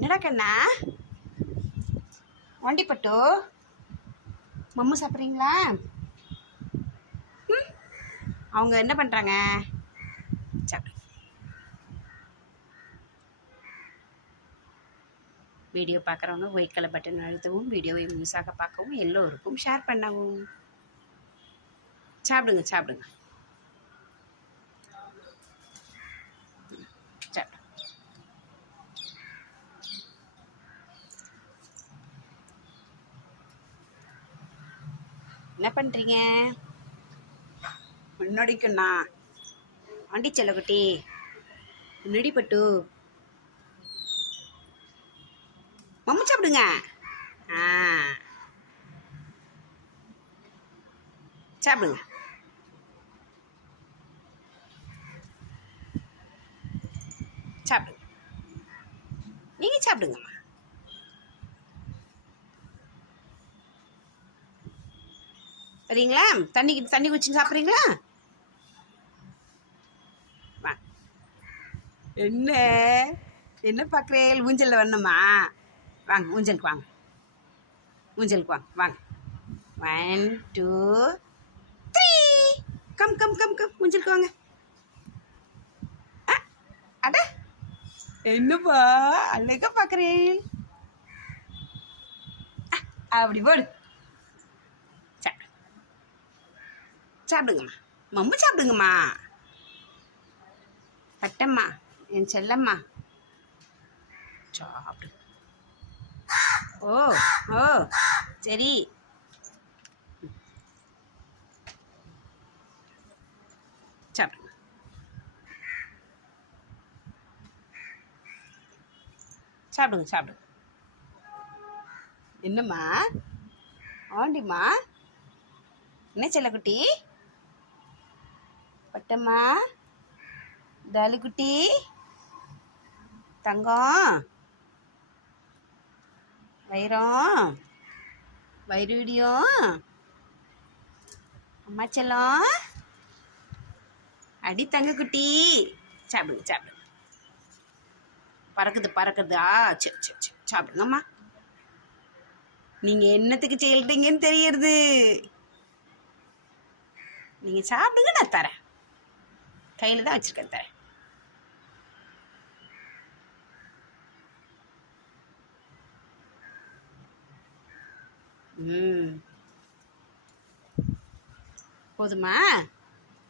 என்னடா கண்ணா? வண்டிப்பட்டு மம்மு சாப்பிட்றீங்களா? ம்? அவங்க என்ன பண்ணுறாங்க வீடியோ பார்க்குறவங்க ஒயிட் கலர் பட்டன் அழுத்தவும் வீடியோவை முழுசாக பார்க்கவும் எல்லோருக்கும் ஷேர் பண்ணவும். சாப்பிடுங்க சாப்பிடுங்க சாப்பிடு என்ன பண்ணுறீங்க முன்னாடிக்குண்ணா வண்டி செல்லக்குட்டி. முன்னாடி பட்டு. மம்மு சாப்பிடுங்க. ஆ. சாப்பிடுங்க. சாப்பிடுங்க. நீங்கள் சாப்பிடுங்கம்மா சரிங்களா தண்ணி தண்ணி குடிச்சு சாப்பிட்றீங்களா? வா. என்ன? என்ன பார்க்குறேன் ஊஞ்சலில் வரணுமா? வாங்க ஊஞ்சலுக்கு வாங்க. ஊஞ்சலுக்கு வாங்க வாங்க. One two three come come come come ஊஞ்சலுக்கு வாங்க. அட. என்னப்பா அழகா பார்க்குறேன் அப்படி போடு. சாப்பிடுங்கம்மா. மம்மு சாப்பிடுங்கம்மா. பட்டம்மா என் செல்லம்மா. சாப்பிடு. ஓ ஓ சரி. சாப்பிடுங்க சாப்பிடுங்க சாப்பிடுங்க என்னம்மா? ஆண்டிம்மா? என்ன செல்லக்குட்டி? பட்டம்மா. டாலுக்குட்டி தங்கம். வைரம். வைரூடியம் அம்மா செல்லம். அடி தங்கக்குட்டி. சாப்பிடுங்க சாப்பிடுங்க பறக்குது பறக்குது. ஆ சரி சரி சரி. சாப்பிடுங்கம்மா. நீங்கள் என்னத்துக்கு செய்யறீங்கன்னு தெரியறது. நீங்கள் சாப்பிடுங்க நான் தரேன். கையில் தான் வச்சுருக்கேன் தரேன். போதுமா?